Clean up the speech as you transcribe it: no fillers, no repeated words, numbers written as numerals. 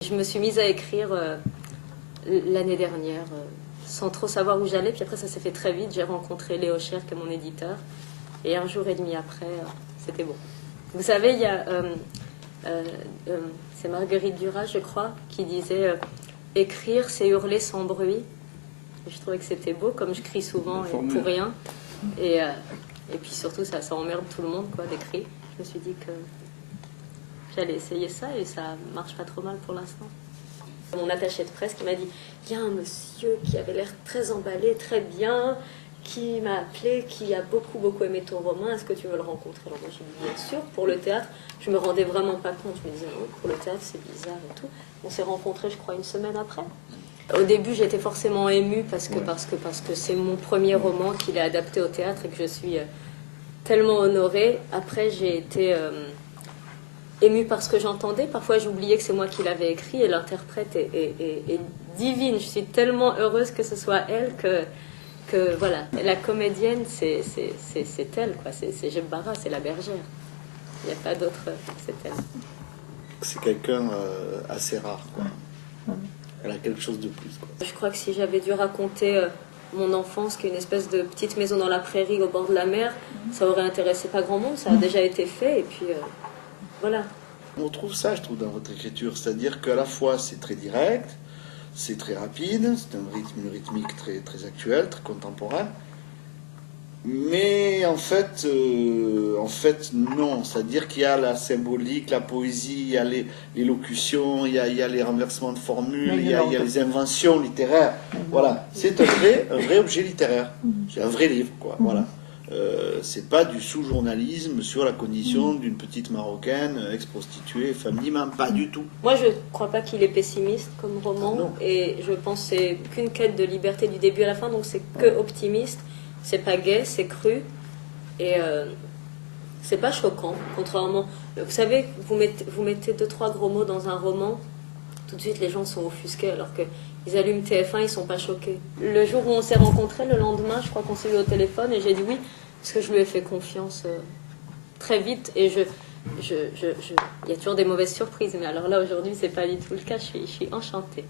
Je me suis mise à écrire l'année dernière, sans trop savoir où j'allais. Puis après, ça s'est fait très vite. J'ai rencontré Léo Cher, qui est mon éditeur. Et un jour et demi après, c'était bon. Vous savez, il y a... c'est Marguerite Duras, je crois, qui disait écrire, c'est hurler sans bruit. Et je trouvais que c'était beau, comme je crie souvent et pour rien. Et puis surtout, ça emmerde tout le monde, quoi, d'écrire. Je me suis dit que j'allais essayer ça et ça marche pas trop mal pour l'instant. Mon attaché de presse qui m'a dit il y a un monsieur qui avait l'air très emballé, très bien, qui m'a appelé, qui a beaucoup aimé ton roman, est-ce que tu veux le rencontrer? Alors moi j'ai dit bien sûr. Pour le théâtre, je me rendais vraiment pas compte, je me disais oui, pour le théâtre c'est bizarre et tout. On s'est rencontrés je crois une semaine après. Au début j'étais forcément émue parce que c'est mon premier roman qu'il est adapté au théâtre et que je suis tellement honorée. Après j'ai été émue par ce que j'entendais. Parfois j'oubliais que c'est moi qui l'avais écrit et l'interprète est divine. Je suis tellement heureuse que ce soit elle que voilà, la comédienne c'est elle, quoi. C'est Jeb Barra, c'est la bergère. Il n'y a pas d'autre, c'est elle. C'est quelqu'un assez rare, quoi. Elle a quelque chose de plus, quoi. Je crois que si j'avais dû raconter mon enfance, qui est une espèce de petite maison dans la prairie au bord de la mer, ça aurait intéressé pas grand monde, ça a déjà été fait, et puis voilà. On trouve ça, je trouve, dans votre écriture, c'est-à-dire qu'à la fois c'est très direct, c'est très rapide, c'est une rythmique très actuelle, très contemporaine, mais en fait non, c'est-à-dire qu'il y a la symbolique, la poésie, il y a l'élocution, il y a les renversements de formules, il y a les inventions littéraires. Voilà, c'est un vrai objet littéraire, c'est un vrai livre, quoi. Voilà. C'est pas du sous-journalisme sur la condition d'une petite Marocaine ex-prostituée, femme d'imam, pas du tout. Moi, je crois pas qu'il est pessimiste comme roman, non. Et je pense que c'est qu'une quête de liberté du début à la fin, donc c'est que optimiste, c'est pas gai, c'est cru, et c'est pas choquant, contrairement... Vous savez, vous mettez 2-3 gros mots dans un roman, tout de suite les gens sont offusqués, alors que ils allument TF1, ils sont pas choqués. Le jour où on s'est rencontrés, le lendemain, je crois qu'on s'est vu au téléphone et j'ai dit oui, parce que je lui ai fait confiance très vite et il y a toujours des mauvaises surprises, mais alors là aujourd'hui c'est pas du tout le cas, je suis enchantée.